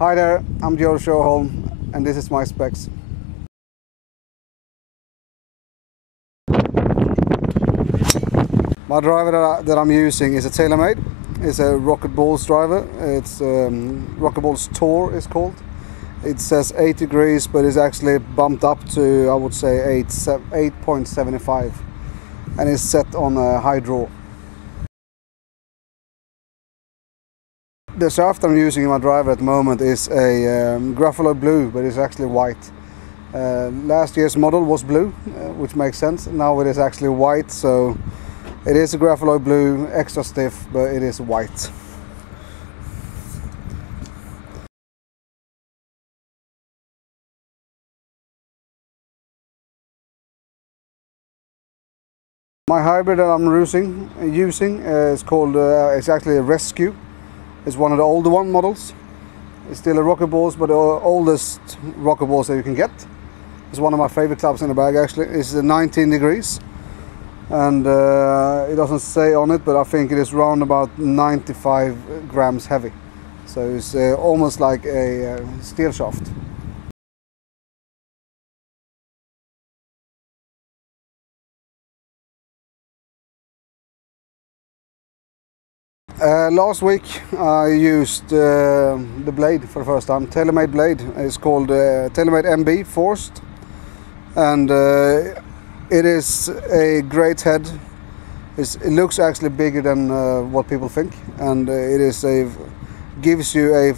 Hi there, I'm Sjoholm and this is my specs. My driver that I'm using is a tailor-made. It's a Rocket Balls driver. It's Rocket Balls Tour is called. It says 8 degrees, but it's actually bumped up to, I would say, 8.75, and it's set on a high draw. The shaft I'm using in my driver at the moment is a graphite blue, but it's actually white. Last year's model was blue, which makes sense. Now it is actually white, so it is a graphite blue, extra stiff, but it is white. My hybrid that I'm using is called, it's actually a Rescue. It's one of the older models. It's still a Rocket Balls, but the oldest Rocket Balls that you can get. It's one of my favorite clubs in the bag actually. It's 19 degrees. And it doesn't say on it, but I think it is around about 95 grams heavy. So it's almost like a steel shaft. Last week I used the blade for the first time, tailor-made blade. It's called tailor-made MB Forced, and it is a great head. It looks actually bigger than what people think, and gives you a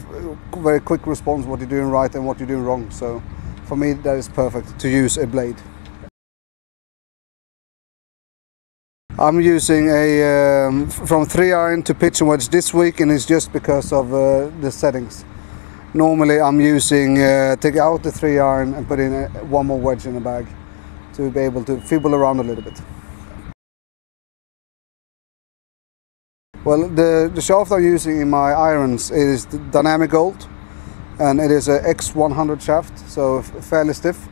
very quick response what you're doing right and what you're doing wrong. So for me that is perfect to use a blade. I'm using a from 3-iron to pitch and wedge this week, and it's just because of the settings. Normally I'm using take out the 3-iron and put in one more wedge in the bag to be able to fibble around a little bit. Well, the shaft I'm using in my irons is the Dynamic Gold, and it is a X100 shaft, so fairly stiff,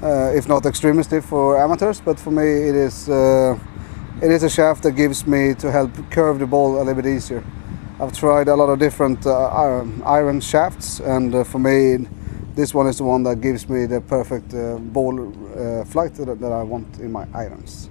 if not extremely stiff for amateurs, but for me it is a shaft that gives me to help curve the ball a little bit easier. I've tried a lot of different iron shafts, and for me this one is the one that gives me the perfect ball flight that I want in my irons.